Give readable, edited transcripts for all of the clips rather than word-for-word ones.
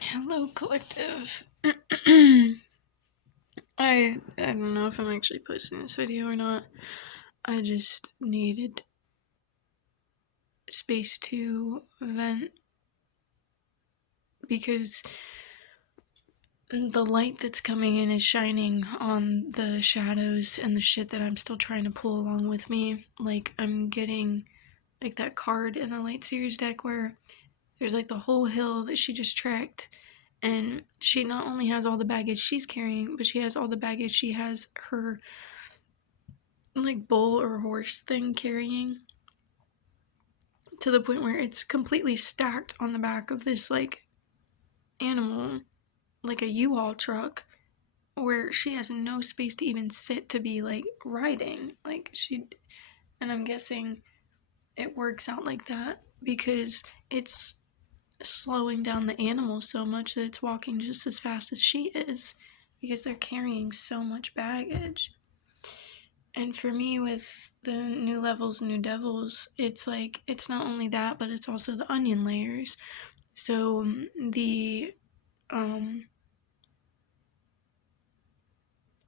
Hello, collective. I don't know if I'm actually posting this video or not. I just needed space to vent because the light that's coming in is shining on the shadows and the shit that I'm still trying to pull along with me. Like, I'm getting like that card in the Light Series deck where there's like the whole hill that she just trekked, and she not only has all the baggage she's carrying, but she has all the baggage she has her like bull or horse thing carrying, to the point where it's completely stacked on the back of this like animal, like a U-Haul truck, where she has no space to even sit to be like riding. Like and I'm guessing it works out like that because it's slowing down the animal so much that it's walking just as fast as she is because they're carrying so much baggage. And for me, with the new levels, new devils, it's like it's not only that, but it's also the onion layers. So um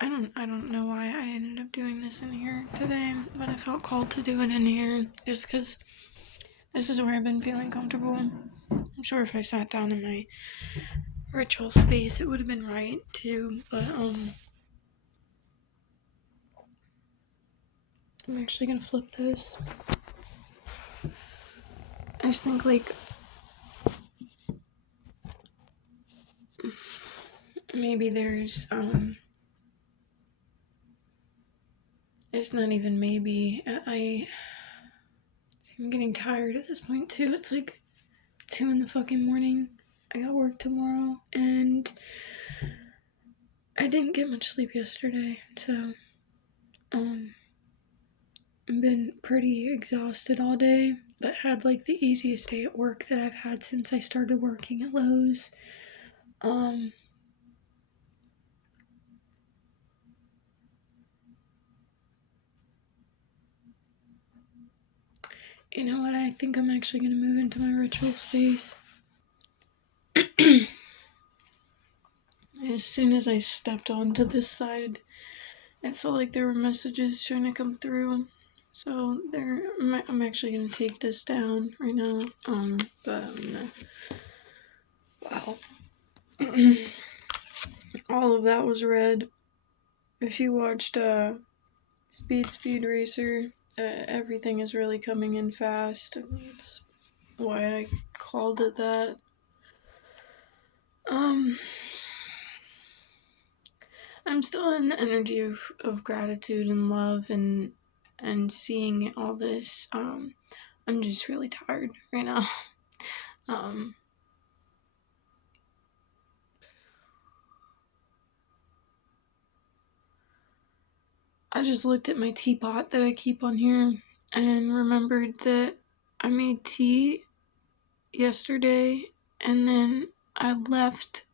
I don't know why I ended up doing this in here today, but I felt called to do it in here just because this is where I've been feeling comfortable. I'm sure if I sat down in my ritual space, it would have been right too, but I'm actually gonna flip this. I just think like maybe there's it's not even maybe. I'm getting tired at this point too. It's like 2 in the fucking morning. I got work tomorrow and I didn't get much sleep yesterday, so I've been pretty exhausted all day, but had like the easiest day at work that I've had since I started working at Lowe's. You know what? I think I'm actually gonna move into my ritual space. As soon as I stepped onto this side, I felt like there were messages trying to come through. So I'm actually gonna take this down right now. But I'm gonna. Wow. All of that was red. If you watched Speed Racer, everything is really coming in fast. That's why I called it that. I'm still in the energy of gratitude and love and seeing all this. I'm just really tired right now. Um, I just looked at my teapot that I keep on here and remembered that I made tea yesterday and then I left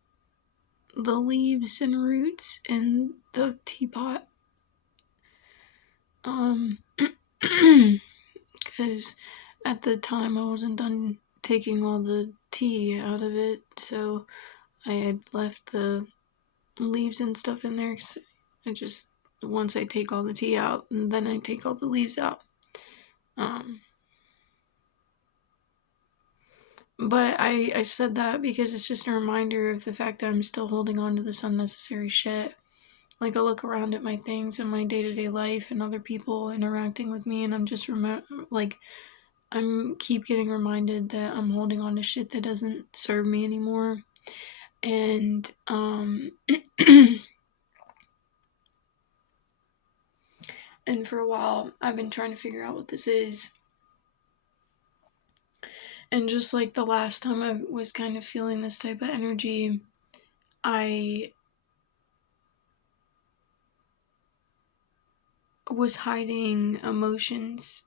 the leaves and roots in the teapot. Because at the time I wasn't done taking all the tea out of it, so I had left the leaves and stuff in there. I just, once I take all the tea out, and then I take all the leaves out. But I said that because it's just a reminder of the fact that I'm still holding on to this unnecessary shit. Like, I look around at my things in my day-to-day life and other people interacting with me, and I'm just I'm keep getting reminded that I'm holding on to shit that doesn't serve me anymore. And and for a while I've been trying to figure out what this is. And just like the last time I was kind of feeling this type of energy, I was hiding emotions.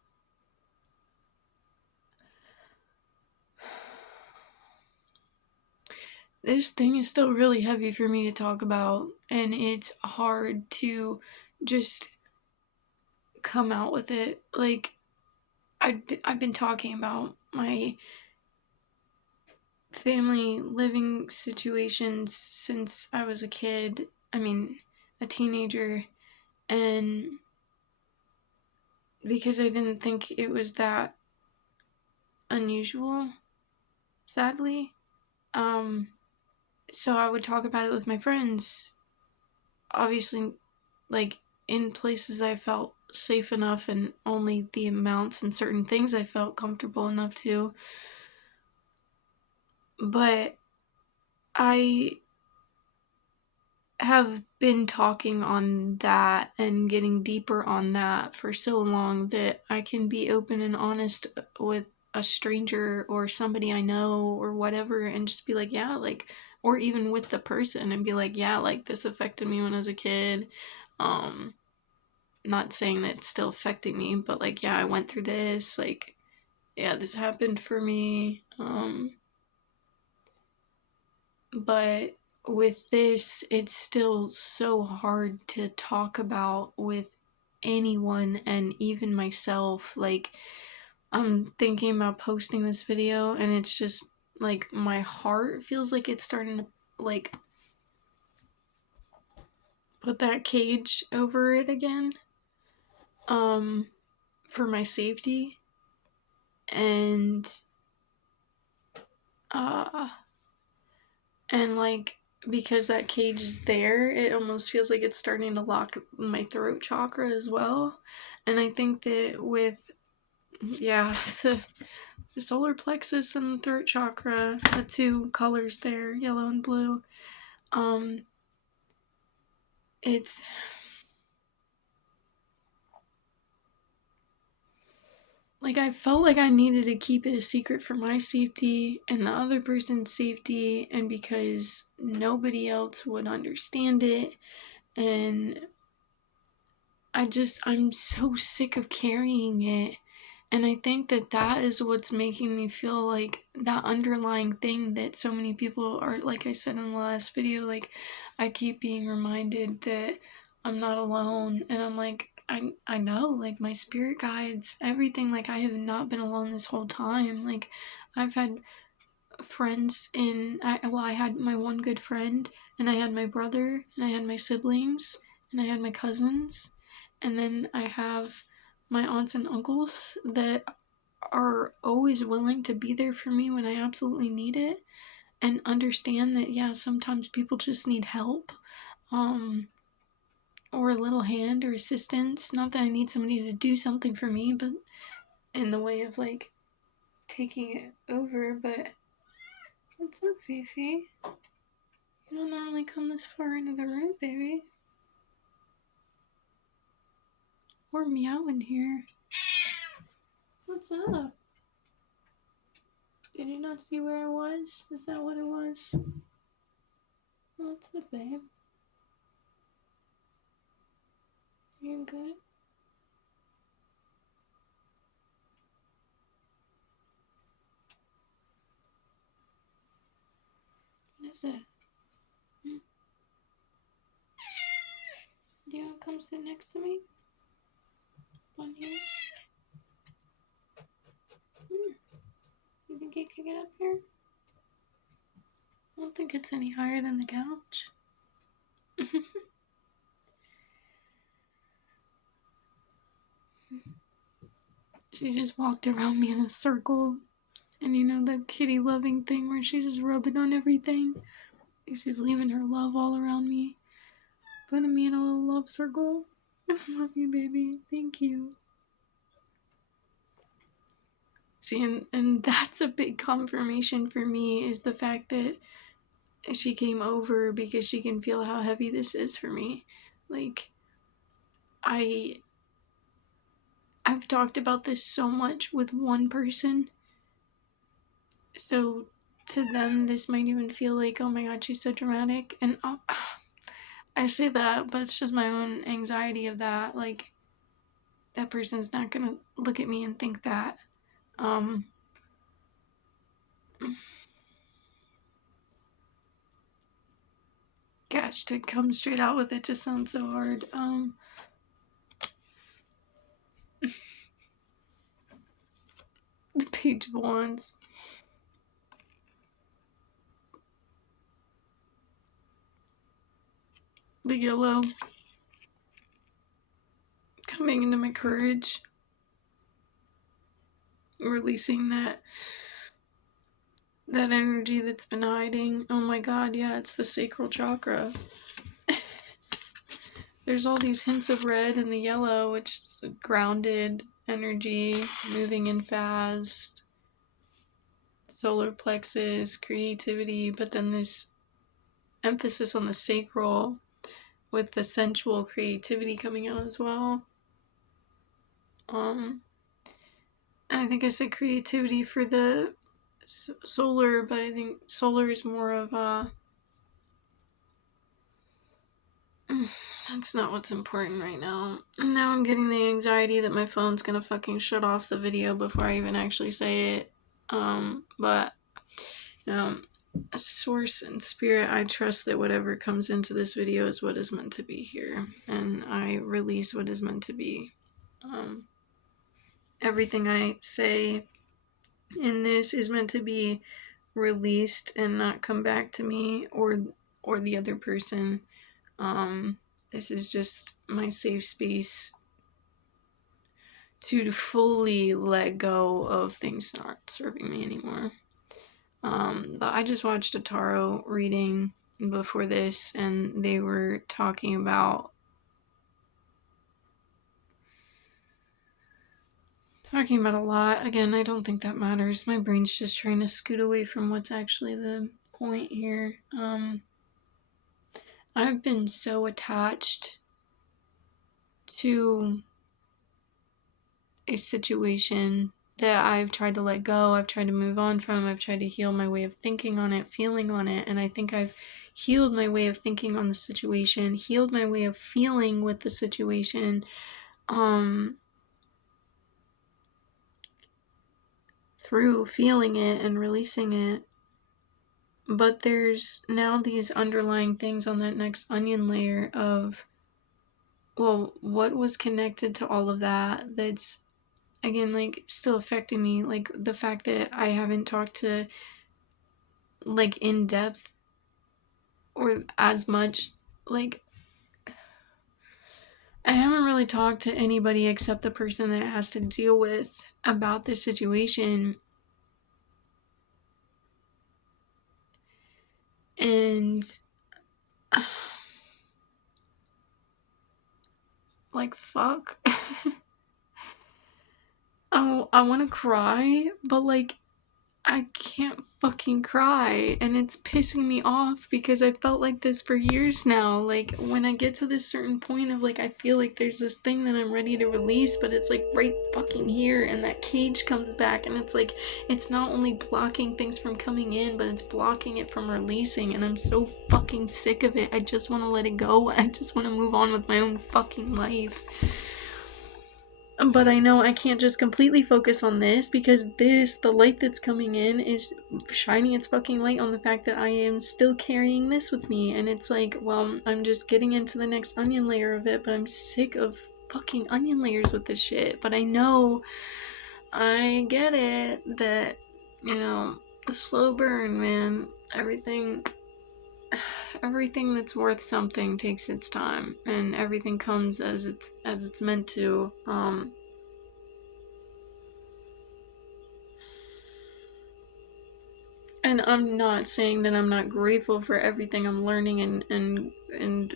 This thing is still really heavy for me to talk about, and it's hard to just come out with it. Like, I've been talking about my family living situations since I was a kid. I mean, a teenager, and because I didn't think it was that unusual, sadly. Um, so I would talk about it with my friends, obviously, like in places I felt safe enough and only the amounts and certain things I felt comfortable enough to. But I have been talking on that and getting deeper on that for so long that I can be open and honest with a stranger or somebody I know or whatever and just be like, yeah, like, or even with the person and be like, yeah, like this affected me when I was a kid. Um, Not saying that it's still affecting me, but like, yeah, I went through this, like, yeah, this happened for me. But with this, it's still so hard to talk about with anyone and even myself. Like, I'm thinking about posting this video, and it's just like my heart feels like it's starting to like put that cage over it again, um, for my safety. And, uh, and like, because that cage is there, it almost feels like it's starting to lock my throat chakra as well. And I think that with, yeah, the solar plexus and the throat chakra, the two colors there, yellow and blue, um, it's like I felt like I needed to keep it a secret for my safety and the other person's safety, and because nobody else would understand it. And I'm so sick of carrying it. And I think that that is what's making me feel like that underlying thing that so many people are, like I said in the last video, like I keep being reminded that I'm not alone. And I'm like, I know, like my spirit guides, everything, like I have not been alone this whole time. Like I've had friends I had my one good friend, and I had my brother, and I had my siblings, and I had my cousins, and then I have my aunts and uncles that are always willing to be there for me when I absolutely need it, and understand that, yeah, sometimes people just need help, um, or a little hand or assistance. Not that I need somebody to do something for me, but in the way of like taking it over. But what's up, Fifi? You don't normally come this far into the room, baby. Or meow in here. What's up? Did you not see where I was? Is that what it was? What's up, babe? You good? What is it? Hmm? Do you want to come sit next to me? On here? Hmm. You think you could get up here? I don't think it's any higher than the couch. She just walked around me in a circle. And you know that kitty loving thing where she just rubbing on everything? She's leaving her love all around me. Putting me in a little love circle. Love you, baby. Thank you. See, and that's a big confirmation for me, is the fact that she came over because she can feel how heavy this is for me. Like, I I've talked about this so much with one person, so to them this might even feel like, oh my god, she's so dramatic. And I say that, but it's just my own anxiety of that. Like, that person's not gonna look at me and think that. Um, Gosh, to come straight out with it just sounds so hard. The Page of Wands. the yellow, coming into my courage, releasing that energy that's been hiding. Oh my god, yeah, it's the sacral chakra. There's all these hints of red in the yellow, which is a grounded energy, moving in fast, solar plexus, creativity, but then this emphasis on the sacral with the sensual creativity coming out as well. I think I said creativity for the solar, but I think solar is more of a that's not what's important right now. Now I'm getting the anxiety that my phone's gonna fucking shut off the video before I even actually say it. But source and spirit, I trust that whatever comes into this video is what is meant to be here, and I release what is meant to be. Everything I say in this is meant to be released and not come back to me or the other person. This is just my safe space to fully let go of things that aren't serving me anymore. But I just watched a tarot reading before this, and they were talking about a lot. Again, I don't think that matters. My brain's just trying to scoot away from what's actually the point here. I've been so attached to a situation that I've tried to let go, I've tried to move on from, I've tried to heal my way of thinking on it, feeling on it, and I think I've healed my way of thinking on the situation, healed my way of feeling with the situation, through feeling it and releasing it. But there's now these underlying things on that next onion layer of, well, what was connected to all of that that's, again, like, still affecting me. Like, the fact that I haven't talked to, like, in depth or as much, like, I haven't really talked to anybody except the person that it has to deal with about this situation. And like, fuck. I want to cry, but like, I can't fucking cry, and it's pissing me off because I felt like this for years now. Like, when I get to this certain point of, like, I feel like there's this thing that I'm ready to release, but it's like right fucking here, and that cage comes back, and it's like, it's not only blocking things from coming in, but it's blocking it from releasing, and I'm so fucking sick of it. I just want to let it go. I just want to move on with my own fucking life. But I know I can't just completely focus on this, because the light that's coming in is shining its fucking light on the fact that I am still carrying this with me. And it's like, well, I'm just getting into the next onion layer of it, but I'm sick of fucking onion layers with this shit. But I know, I get it, that, a slow burn, man. Everything that's worth something takes its time, and everything comes as it's meant to. And I'm not saying that I'm not grateful for everything I'm learning and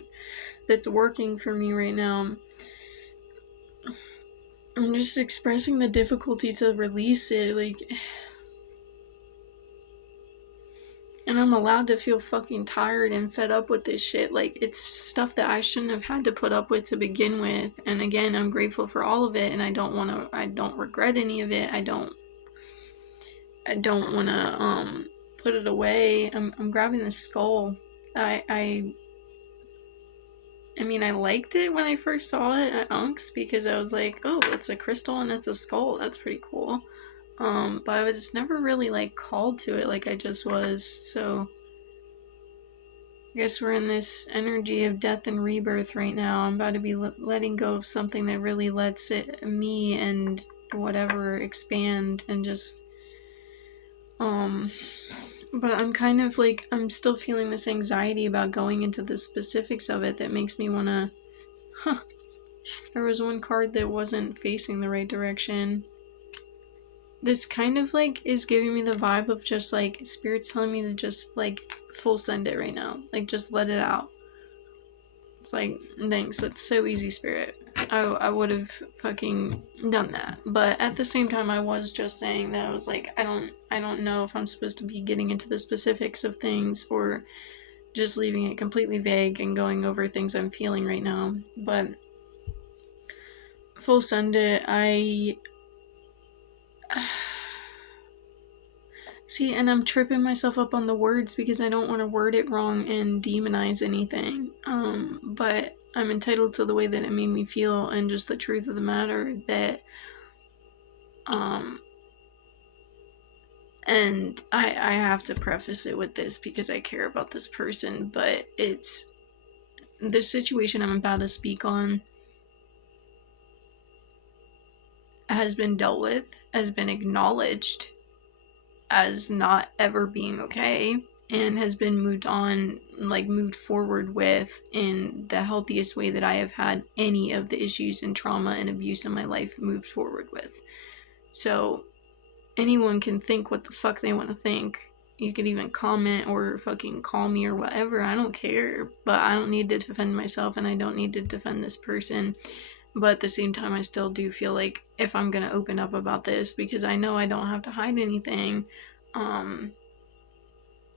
that's working for me right now. I'm just expressing the difficulty to release it, like, and I'm allowed to feel fucking tired and fed up with this shit. Like, it's stuff that I shouldn't have had to put up with to begin with. And again, I'm grateful for all of it, and I don't regret any of it. I don't want to put it away. I'm grabbing the skull. I mean, I liked it when I first saw it at Unks, because I was like, oh, it's a crystal and it's a skull. That's pretty cool. But I was never really, like, called to it like I just was. So I guess we're in this energy of death and rebirth right now. I'm about to be letting go of something that really lets me and whatever expand, and just But I'm kind of like, I'm still feeling this anxiety about going into the specifics of it that makes me want to, there was one card that wasn't facing the right direction. This kind of like is giving me the vibe of just like Spirit's telling me to just like full send it right now. Like just let it out. It's like, thanks, that's so easy, Spirit. I would have fucking done that. But at the same time, I was just saying that I was like, I don't know if I'm supposed to be getting into the specifics of things or just leaving it completely vague and going over things I'm feeling right now. But full send it. See, and I'm tripping myself up on the words because I don't want to word it wrong and demonize anything. But I'm entitled to the way that it made me feel and just the truth of the matter that, and I have to preface it with this because I care about this person, but it's the situation I'm about to speak on has been dealt with, has been acknowledged as not ever being okay, and has been moved on, like moved forward with in the healthiest way that I have had any of the issues and trauma and abuse in my life moved forward with. So anyone can think what the fuck they want to think. You could even comment or fucking call me or whatever. I don't care. But I don't need to defend myself and I don't need to defend this person. But at the same time, I still do feel like if I'm going to open up about this, because I know I don't have to hide anything,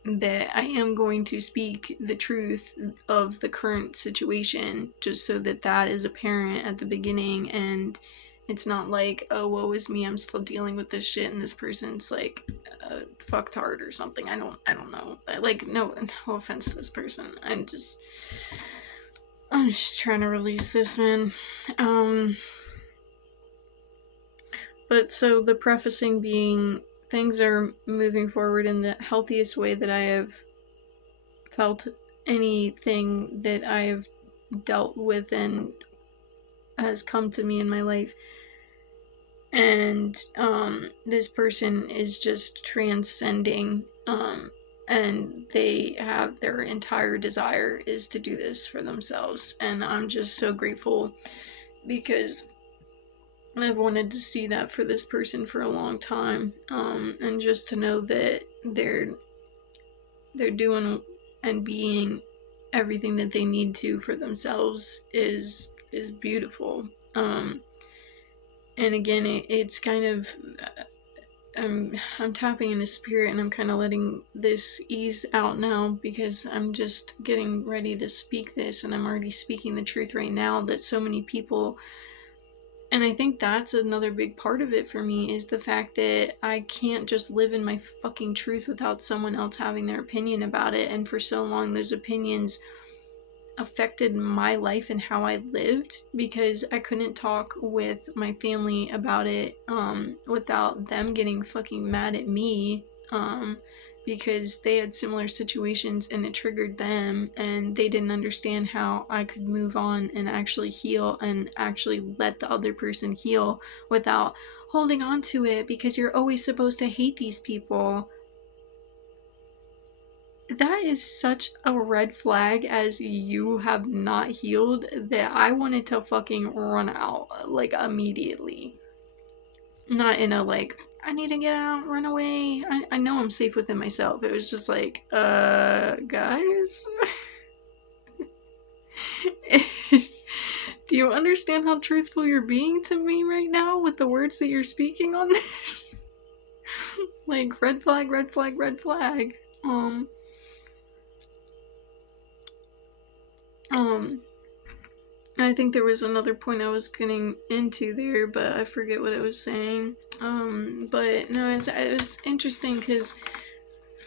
that I am going to speak the truth of the current situation just so that that is apparent at the beginning, and it's not like, oh, woe is me, I'm still dealing with this shit and this person's like fucktard or something. I don't know. Like, no offense to this person. I'm just trying to release this, man. But so the prefacing being, things are moving forward in the healthiest way that I have felt anything that I have dealt with and has come to me in my life. And this person is just transcending, and they have their entire desire is to do this for themselves. And I'm just so grateful because I've wanted to see that for this person for a long time, and just to know that they're doing and being everything that they need to for themselves is beautiful. And again, it's kind of, I'm tapping into spirit and I'm kind of letting this ease out now because I'm just getting ready to speak this, and I'm already speaking the truth right now that so many people. And I think that's another big part of it for me, is the fact that I can't just live in my fucking truth without someone else having their opinion about it. And for so long, those opinions affected my life and how I lived because I couldn't talk with my family about it without them getting fucking mad at me, because they had similar situations and it triggered them, and they didn't understand how I could move on and actually heal and actually let the other person heal without holding on to it because you're always supposed to hate these people. That is such a red flag, as you have not healed, that I wanted to fucking run out, like, immediately. Not in a, like, I need to get out, run away. I know I'm safe within myself. It was just like, guys? Do you understand how truthful you're being to me right now with the words that you're speaking on this? Like, red flag, red flag, red flag. I think there was another point I was getting into there, but I forget what I was saying. But no, it was interesting because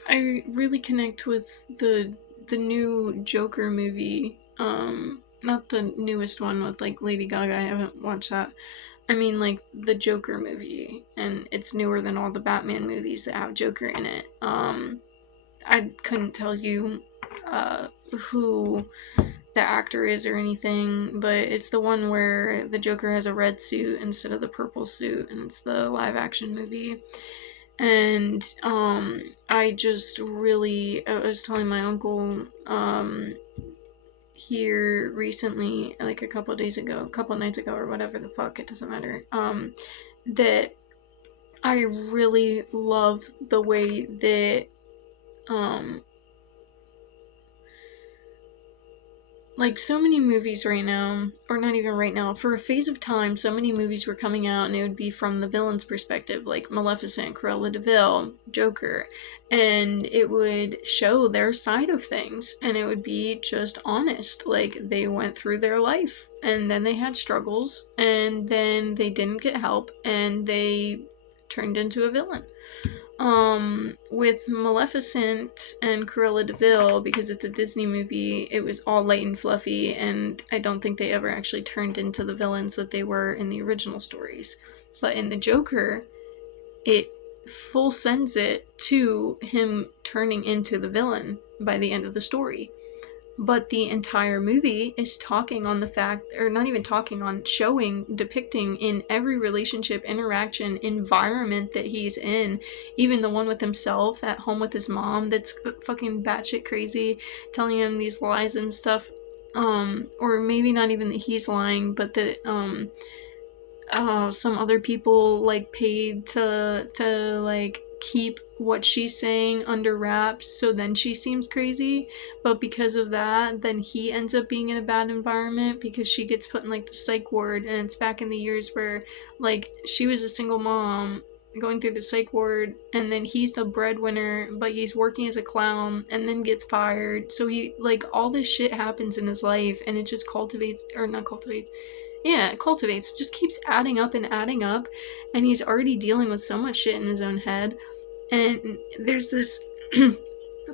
I really connect with the new Joker movie. Not the newest one with like Lady Gaga. I haven't watched that. I mean, like the Joker movie, and it's newer than all the Batman movies that have Joker in it. I couldn't tell you who the actor is or anything, but it's the one where the Joker has a red suit instead of the purple suit, and it's the live action movie. And I just really, I was telling my uncle here recently, like a couple days ago, a couple nights ago, or whatever the fuck, it doesn't matter, that I really love the way that like so many movies right now, or not even right now, for a phase of time, so many movies were coming out and it would be from the villain's perspective, like Maleficent, Cruella de Vil, Joker, and it would show their side of things and it would be just honest. Like they went through their life and then they had struggles and then they didn't get help and they turned into a villain. With Maleficent and Cruella de Vil, because it's a Disney movie, it was all light and fluffy, and I don't think they ever actually turned into the villains that they were in the original stories. But in the Joker, it full sends it to him turning into the villain by the end of the story. But the entire movie is talking on the fact, or not even talking on, showing, depicting in every relationship, interaction, environment that he's in, even the one with himself at home with his mom that's fucking batshit crazy, telling him these lies and stuff. Or maybe not even that he's lying, but that some other people like paid to like keep what she's saying under wraps, so then she seems crazy, but because of that then he ends up being in a bad environment because she gets put in like the psych ward. And it's back in the years where like she was a single mom going through the psych ward, and then he's the breadwinner but he's working as a clown and then gets fired. So he like all this shit happens in his life and it just cultivates, or not cultivates, yeah, it cultivates, it just keeps adding up and adding up, and he's already dealing with so much shit in his own head. And there's this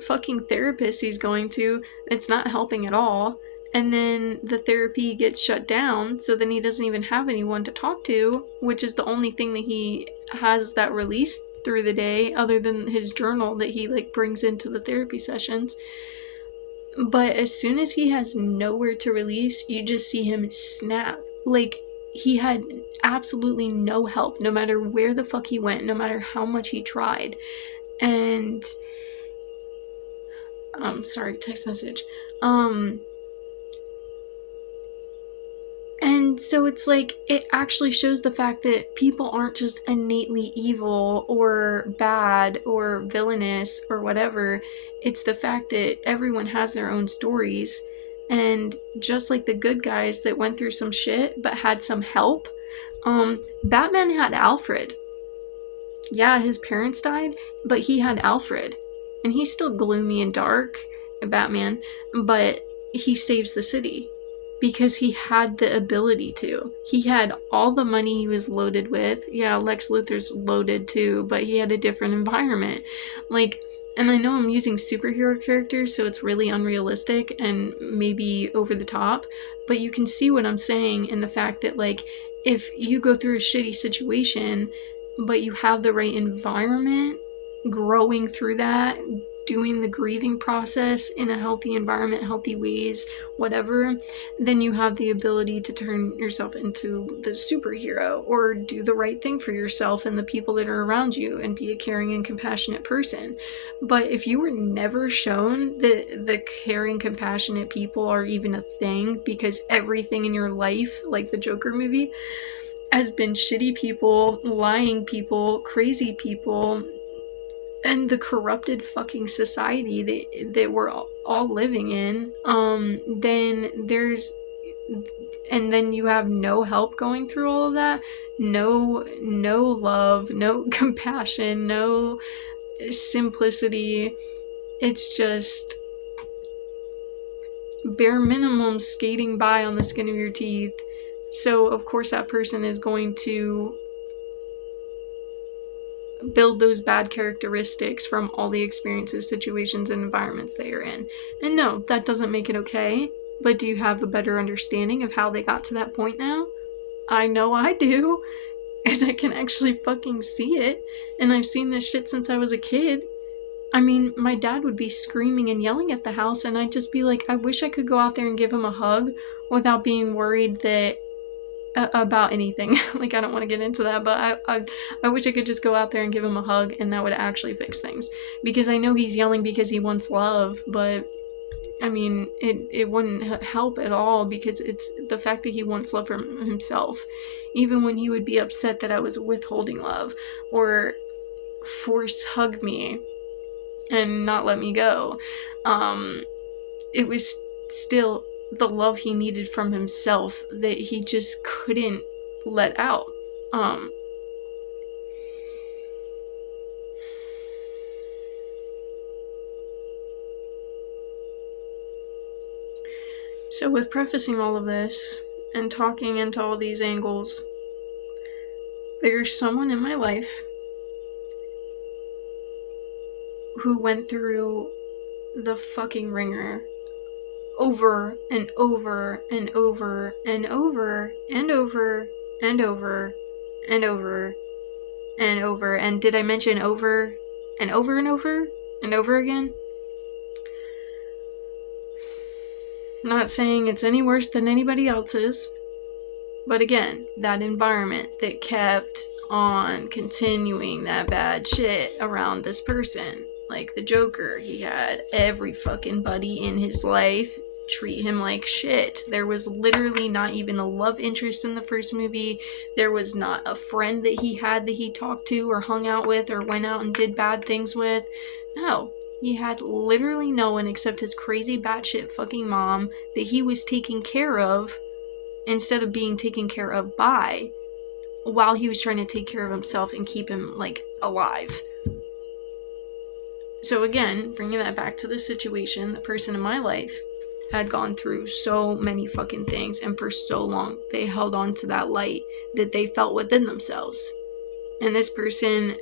fucking therapist he's going to that's not helping at all, and then the therapy gets shut down, so then he doesn't even have anyone to talk to, which is the only thing that he has that release through the day other than his journal that he like brings into the therapy sessions. But as soon as he has nowhere to release, you just see him snap. Like, he had absolutely no help, no matter where the fuck he went, no matter how much he tried. And, sorry, text message. And so it's like, it actually shows the fact that people aren't just innately evil or bad or villainous or whatever. It's the fact that everyone has their own stories. And just like the good guys that went through some shit but had some help, Batman had Alfred. Yeah, his parents died, but he had Alfred. And he's still gloomy and dark, Batman, but he saves the city because he had the ability to. He had all the money he was loaded with. Yeah, Lex Luthor's loaded too, but he had a different environment. Like, and I know I'm using superhero characters, so it's really unrealistic and maybe over the top, but you can see what I'm saying in the fact that, like, if you go through a shitty situation, but you have the right environment, growing through that, doing the grieving process in a healthy environment, healthy ways, whatever, then you have the ability to turn yourself into the superhero or do the right thing for yourself and the people that are around you and be a caring and compassionate person. But if you were never shown that the caring, compassionate people are even a thing, because everything in your life, like the Joker movie, has been shitty people, lying people, crazy people, and the corrupted fucking society that we're all living in, then then you have no help going through all of that, no love, no compassion, no simplicity. It's just bare minimum skating by on the skin of your teeth. So of course that person is going to build those bad characteristics from all the experiences, situations, and environments they are in. And no, that doesn't make it okay, but do you have a better understanding of how they got to that point now? I know I do, as I can actually fucking see it, and I've seen this shit since I was a kid. I mean, my dad would be screaming and yelling at the house, and I'd just be like, I wish I could go out there and give him a hug without being worried that about anything. Like, I don't want to get into that, but I wish I could just go out there and give him a hug, and that would actually fix things. Because I know he's yelling because he wants love, but I mean, it wouldn't help at all, because it's the fact that he wants love from himself. Even when he would be upset that I was withholding love, or force hug me and not let me go, it was still the love he needed from himself that he just couldn't let out. So with prefacing all of this and talking into all these angles, there's someone in my life who went through the fucking ringer over and over and over and over and over and over and over and over. And did I mention over and over and over and over again? Not saying it's any worse than anybody else's, but again, that environment that kept on continuing that bad shit around this person. Like the Joker, he had every fucking buddy in his life treat him like shit. There was literally not even a love interest in the first movie. There was not a friend that he had that he talked to or hung out with or went out and did bad things with. No, he had literally no one except his crazy batshit fucking mom that he was taking care of instead of being taken care of by, while he was trying to take care of himself and keep him, like, alive. So again, bringing that back to the situation, the person in my life had gone through so many fucking things, and for so long they held on to that light that they felt within themselves. And this person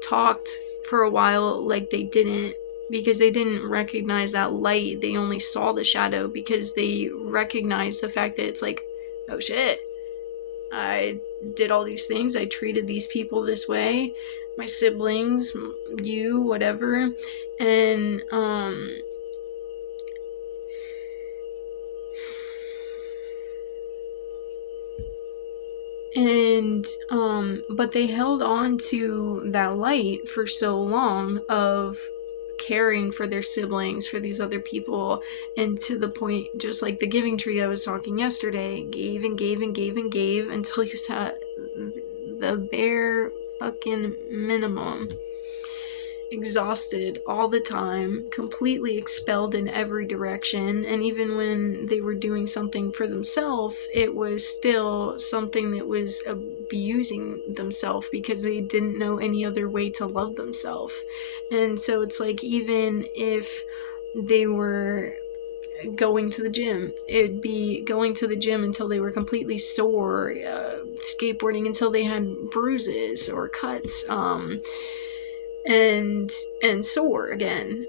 talked for a while like they didn't, because they didn't recognize that light. They only saw the shadow because they recognized the fact that it's like, oh shit, I did all these things, I treated these people this way, my siblings, you, whatever, and but they held on to that light for so long of caring for their siblings, for these other people, and to the point, just like the giving tree I was talking yesterday, gave and gave and gave and gave until you saw the bare fucking minimum. Exhausted all the time, completely expelled in every direction, and even when they were doing something for themselves, it was still something that was abusing themselves because they didn't know any other way to love themselves. And so it's like, even if they were going to the gym, it'd be going to the gym until they were completely sore, skateboarding until they had bruises or cuts, and sore again.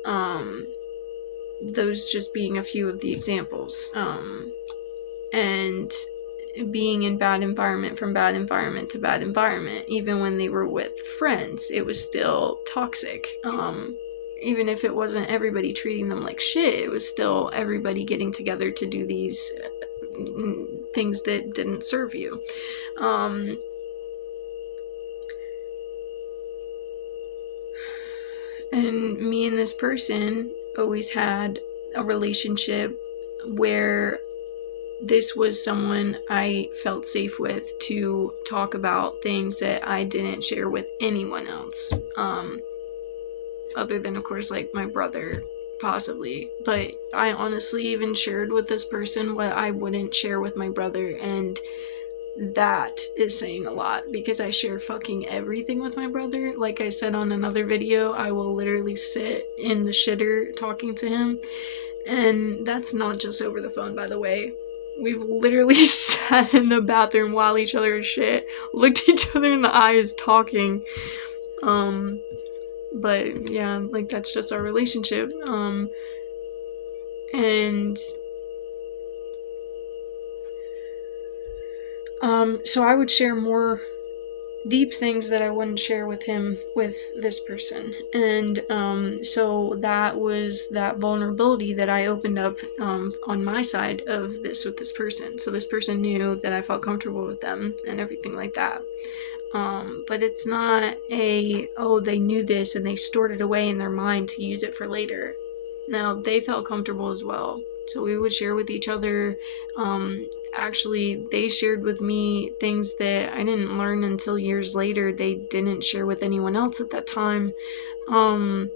Those just being a few of the examples. And being in bad environment, from bad environment to bad environment. Even when they were with friends, it was still toxic. Even if it wasn't everybody treating them like shit, it was still everybody getting together to do these things that didn't serve you. And me and this person always had a relationship where this was someone I felt safe with to talk about things that I didn't share with anyone else. Other than, of course, like my brother, possibly. But I honestly even shared with this person what I wouldn't share with my brother, and that is saying a lot, because I share fucking everything with my brother. Like I said on another video, I will literally sit in the shitter talking to him, and that's not just over the phone, by the way. We've literally sat in the bathroom while each other is shit, looked each other in the eyes talking. But yeah, like, that's just our relationship. So I would share more deep things that I wouldn't share with him with this person. And so that was that vulnerability that I opened up on my side of this with this person. So this person knew that I felt comfortable with them and everything like that. But it's not oh, they knew this and they stored it away in their mind to use it for later. No, they felt comfortable as well. So we would share with each other. Actually, they shared with me things that I didn't learn until years later. They didn't share with anyone else at that time. And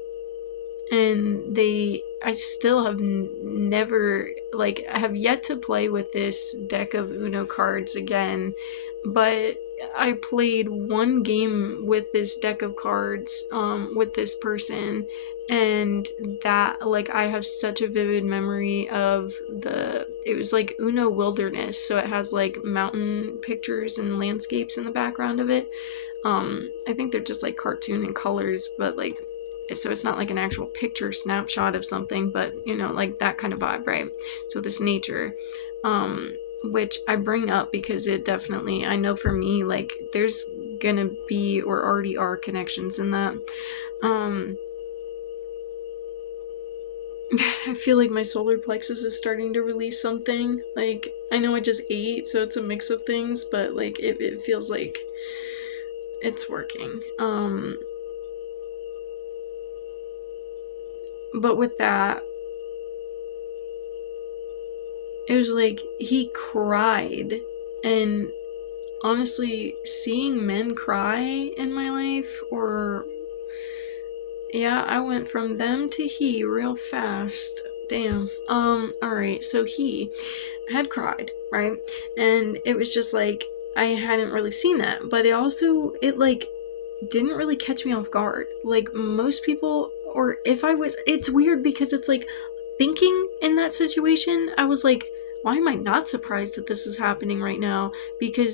I still have never, like, I have yet to play with this deck of Uno cards again, but I played one game with this deck of cards with this person, and that, like, I have such a vivid memory of it was like Uno Wilderness, so it has like mountain pictures and landscapes in the background of it. I think they're just like cartoon and colors, but like, so it's not like an actual picture snapshot of something, but you know, like that kind of vibe, right? So this nature, which I bring up because it definitely, I know for me, like, there's gonna be or already are connections in that. I feel like my solar plexus is starting to release something. Like, I know I just ate, so it's a mix of things, but like it feels like it's working. But with that, it was like he cried, and honestly, seeing men cry in my life, or yeah, I went from them to he real fast. Damn. Alright, so he had cried, right? And it was just like, I hadn't really seen that, but it like didn't really catch me off guard. Like most people, or if I was, it's weird because it's like, thinking in that situation, I was like, why am I not surprised that this is happening right now? Because